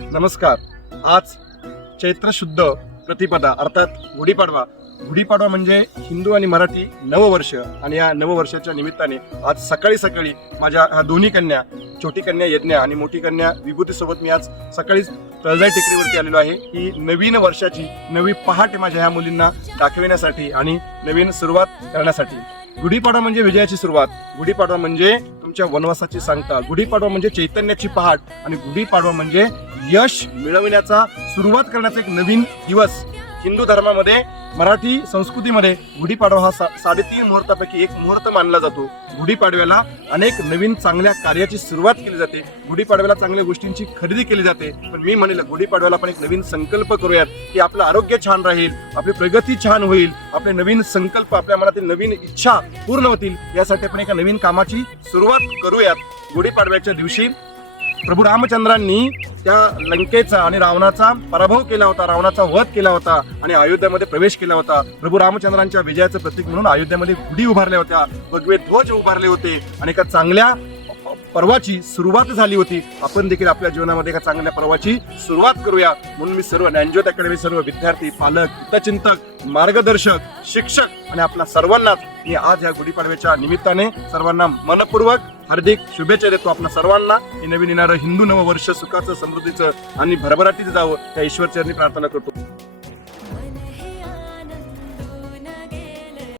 नमस्कार. आज चैत्र शुद्ध प्रतिपदा अर्थात गुढीपाडवा. गुढीपाडवा म्हणजे हिंदू आणि मराठी नववर्ष आणि या नववर्षाच्या निमित्ताने आज सकाळी सकाळी माझ्या ह्या दोन्ही कन्या छोटी कन्या यज्ञा आणि मोठी कन्या विभूतीसोबत मी आज सकाळीच तळजाई टेकडीवरती आलेलो आहे. ही नवीन वर्षाची नवी पहाट माझ्या ह्या मुलींना दाखविण्यासाठी आणि नवीन सुरुवात करण्यासाठी. गुढीपाडवा म्हणजे विजयाची सुरुवात. गुढीपाडवा म्हणजे शेवटच्या वनवासाची सांगता. गुढीपाडवा म्हणजे चैतन्याची पहाट आणि गुढीपाडवा म्हणजे यश मिळविण्याचा सुरुवात करण्याचा एक नवीन दिवस. हिंदू धर्मामध्ये मराठी संस्कृतीमध्ये गुढीपाडवा हा सा- साडेतीन मुहूर्तापैकी एक मुहूर्त मानला जातो. गुढीपाडव्याला अनेक नवीन चांगल्या कार्याची सुरुवात केली जाते. गुढीपाडव्याला चांगल्या गोष्टींची खरेदी केली जाते. पण मी म्हणेल गुढीपाडव्याला आपण एक नवीन संकल्प करूयात की आपलं आरोग्य छान राहील आपली प्रगती छान होईल आपले नवीन संकल्प आपल्या मनातील नवीन इच्छा पूर्ण होतील यासाठी आपण एका नवीन कामाची सुरुवात करूयात. गुढीपाडव्याच्या दिवशी प्रभू रामचंद्रांनी त्या लंकेचा आणि रावणाचा पराभव केला होता रावणाचा वध केला होता आणि अयोध्यामध्ये प्रवेश केला होता. प्रभू रामचंद्रांच्या विजयाचं प्रतीक म्हणून अयोध्यामध्ये गुढी उभारल्या होत्या भगवे ध्वज उभारले होते आणि एका चांगल्या पर्वाची सुरुवात झाली होती. आपण देखील आपल्या जीवनामध्ये एका चांगल्या पर्वाची सुरुवात करूया. म्हणून मी सर्व ज्ञानज्योत अकॅडमी सर्व विद्यार्थी पालक हितचिंतक मार्गदर्शक शिक्षक आणि आपल्या सर्वांनाच मी आज या गुढीपाडव्याच्या निमित्ताने सर्वांना मनपूर्वक हार्दिक शुभेच्छा देतो. आपल्या सर्वांना हे नवीन येणारं हिंदू नववर्ष सुखाचं समृद्धीचं आणि भरभराटीचं जावं त्या ईश्वरचरणी प्रार्थना करतो.